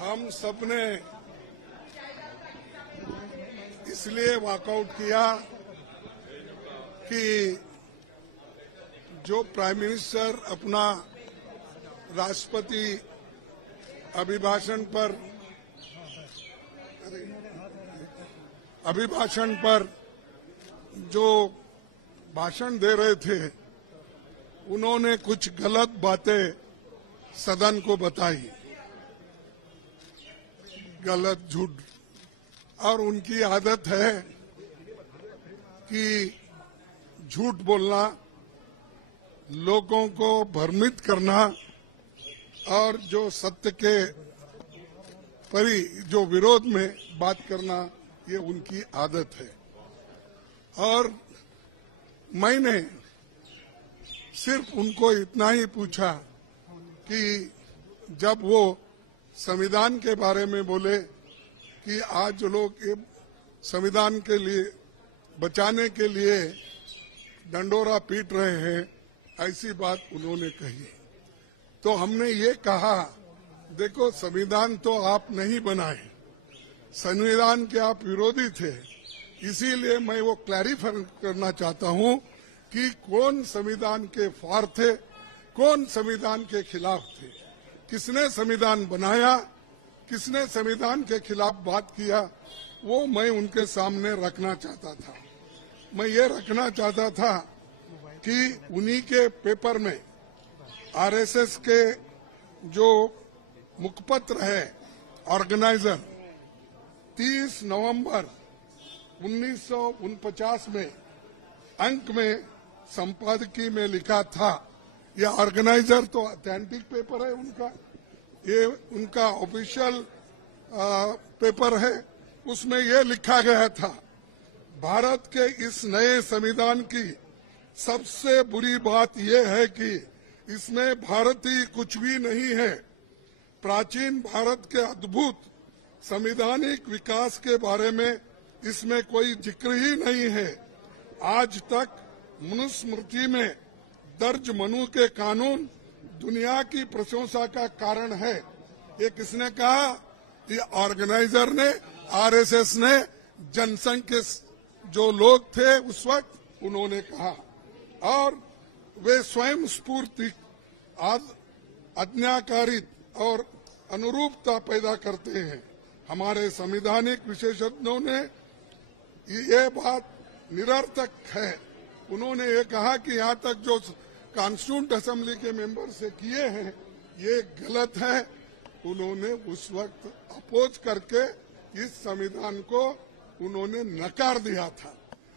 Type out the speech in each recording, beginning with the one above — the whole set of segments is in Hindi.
हम सबने इसलिए वॉकआउट किया कि जो प्राइम मिनिस्टर अपना राष्ट्रपति अभिभाषण पर जो भाषण दे रहे थे, उन्होंने कुछ गलत बातें सदन को बताई, गलत झूठ, और उनकी आदत है कि झूठ बोलना, लोगों को भ्रमित करना और जो सत्य के जो विरोध में बात करना, ये उनकी आदत है। और मैंने सिर्फ उनको इतना ही पूछा कि जब वो संविधान के बारे में बोले कि आज लोग ये संविधान के लिए बचाने के लिए डंडोरा पीट रहे हैं, ऐसी बात उन्होंने कही, तो हमने ये कहा, देखो संविधान तो आप नहीं बनाए, संविधान के आप विरोधी थे, इसीलिए मैं वो क्लैरिफाई करना चाहता हूं कि कौन संविधान के फार थे, कौन संविधान के खिलाफ थे, किसने संविधान बनाया, किसने संविधान के खिलाफ बात किया, वो मैं उनके सामने रखना चाहता था। मैं ये रखना चाहता था कि उन्हीं के पेपर में आरएसएस के जो मुखपत्र है ऑर्गेनाइजर 30 नवंबर 1949 में अंक में संपादकीय में लिखा था, ये ऑर्गेनाइजर तो ऑथेंटिक पेपर है उनका, ये उनका ऑफिशियल पेपर है, उसमें ये लिखा गया था, भारत के इस नए संविधान की सबसे बुरी बात यह है कि इसमें भारतीय कुछ भी नहीं है, प्राचीन भारत के अद्भुत संवैधानिक विकास के बारे में इसमें कोई जिक्र ही नहीं है। आज तक मनुस्मृति में दर्ज मनु के कानून दुनिया की प्रशंसा का कारण है। ये किसने कहा? ये ऑर्गेनाइजर ने, आरएसएस ने, जनसंघ के जो लोग थे उस वक्त उन्होंने कहा, और वे स्वयं स्फूर्ति आज्ञाकारित और अनुरूपता पैदा करते हैं। हमारे संवैधानिक विशेषज्ञों ने ये बात निरर्थक है। उन्होंने ये कहा कि यहाँ तक जो कॉन्स्टिट्यूंट असेंबली के मेंबर से किए हैं ये गलत है। उन्होंने उस वक्त अपोज करके इस संविधान को उन्होंने नकार दिया था,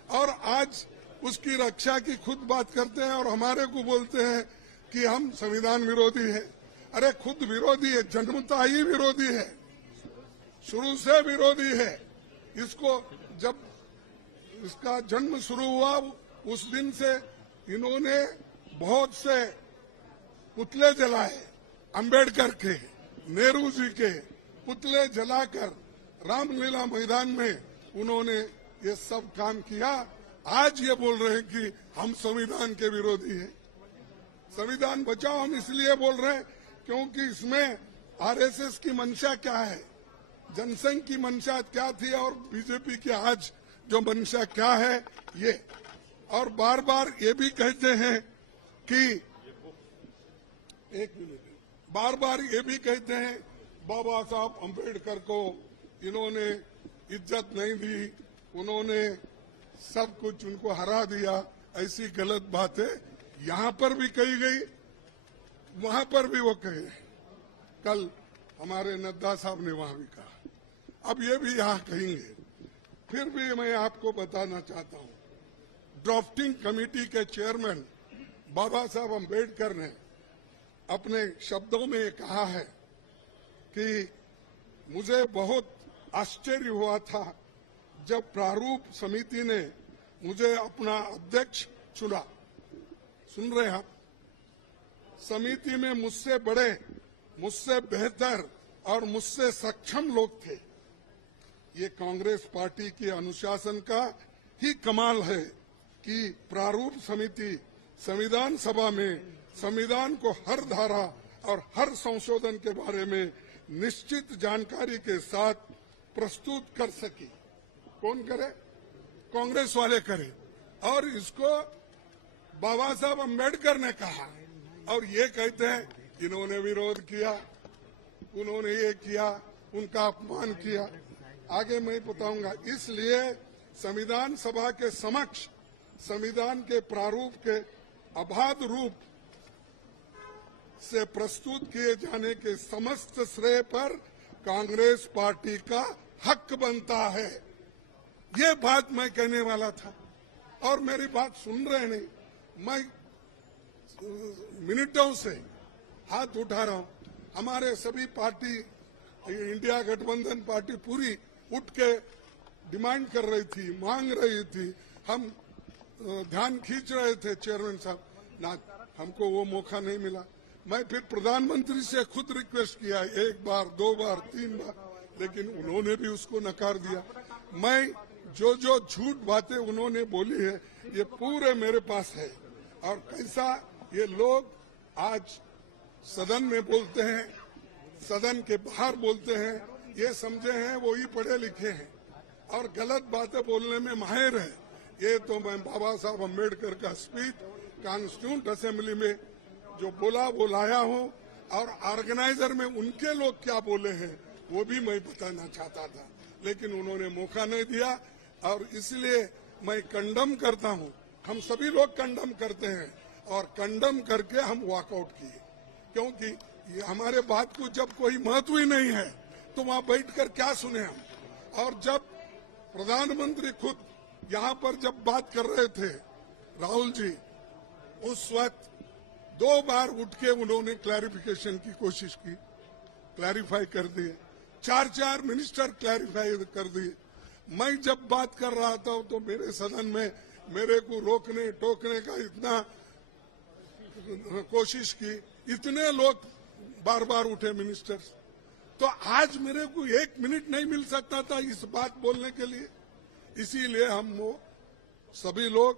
और आज उसकी रक्षा की खुद बात करते हैं और हमारे को बोलते हैं कि हम संविधान विरोधी है। अरे खुद विरोधी है, जन्मता ही विरोधी है, शुरू से विरोधी है। इसको जब इसका जन्म शुरू हुआ उस दिन से इन्होंने बहुत से पुतले जलाए, अंबेडकर के, नेहरू जी के पुतले जलाकर रामलीला मैदान में उन्होंने ये सब काम किया। आज ये बोल रहे हैं कि हम संविधान के विरोधी हैं। संविधान बचाओ हम इसलिए बोल रहे हैं क्योंकि इसमें आरएसएस की मंशा क्या है, जनसंघ की मंशा क्या थी और बीजेपी की आज जो मंशा क्या है ये। और बार बार ये भी कहते हैं कि बार बार ये भी कहते हैं बाबा साहब अम्बेडकर को इन्होंने इज्जत नहीं दी, उन्होंने सब कुछ उनको हरा दिया। ऐसी गलत बातें यहाँ पर भी कही गई, वहां पर भी वो कहे। कल हमारे नड्डा साहब ने वहां भी कहा, अब ये भी यहाँ कहेंगे। फिर भी मैं आपको बताना चाहता हूँ, ड्राफ्टिंग कमेटी के चेयरमैन बाबा साहब अम्बेडकर ने अपने शब्दों में कहा है कि मुझे बहुत आश्चर्य हुआ था जब प्रारूप समिति ने मुझे अपना अध्यक्ष चुना। सुन रहे हैं आप? समिति में मुझसे बड़े, मुझसे बेहतर और मुझसे सक्षम लोग थे। ये कांग्रेस पार्टी के अनुशासन का ही कमाल है कि प्रारूप समिति संविधान सभा में संविधान को हर धारा और हर संशोधन के बारे में निश्चित जानकारी के साथ प्रस्तुत कर सके। कौन करे? कांग्रेस वाले करे। और इसको बाबा साहब अम्बेडकर ने कहा और ये कहते हैं इन्होंने विरोध किया, उन्होंने ये किया, उनका अपमान किया। आगे मैं बताऊंगा। इसलिए संविधान सभा के समक्ष संविधान के प्रारूप के अबाध रूप से प्रस्तुत किए जाने के समस्त श्रेय पर कांग्रेस पार्टी का हक बनता है। ये बात मैं कहने वाला था और मेरी बात सुन रहे नहीं। मैं मिनटों से हाथ उठा रहा हूं। हमारे सभी पार्टी, इंडिया गठबंधन पार्टी पूरी उठ के डिमांड कर रही थी, मांग रही थी। हम ध्यान खींच रहे थे चेयरमैन साहब, ना हमको वो मौका नहीं मिला। मैं फिर प्रधानमंत्री से खुद रिक्वेस्ट किया, 1 बार 2 बार 3 बार, लेकिन उन्होंने भी उसको नकार दिया। मैं जो झूठ बातें उन्होंने बोली है ये पूरे मेरे पास है। और कैसा ये लोग आज सदन में बोलते हैं, सदन के बाहर बोलते हैं, ये समझे हैं वो ही पढ़े लिखे हैं और गलत बातें बोलने में माहिर है। ये तो मैं बाबा साहब अम्बेडकर का स्पीच कॉन्स्टिट्यूंट असेंबली में जो बोला वो लाया हूं और ऑर्गेनाइजर में उनके लोग क्या बोले हैं वो भी मैं बताना चाहता था, लेकिन उन्होंने मौका नहीं दिया। और इसलिए मैं कंडम करता हूं, हम सभी लोग कंडम करते हैं और कंडम करके हम वॉकआउट किए, क्योंकि ये हमारे बात को जब कोई महत्व ही नहीं है तो वहां बैठकर क्या सुने हम। और जब प्रधानमंत्री खुद यहाँ पर जब बात कर रहे थे राहुल जी, उस वक्त 2 बार उठ के उन्होंने क्लैरिफिकेशन की कोशिश की, क्लैरिफाई कर दिए। 4 मिनिस्टर क्लैरिफाई कर दिए। मैं जब बात कर रहा था तो मेरे सदन में मेरे को रोकने टोकने का इतना कोशिश की, इतने लोग बार बार उठे मिनिस्टर्स। तो आज मेरे को 1 मिनट नहीं मिल सकता था इस बात बोलने के लिए। इसीलिए हम वो सभी लोग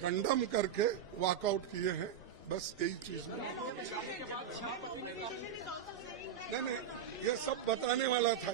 कंडम करके वॉकआउट किए हैं। बस यही चीज नहीं, ये सब बताने वाला था।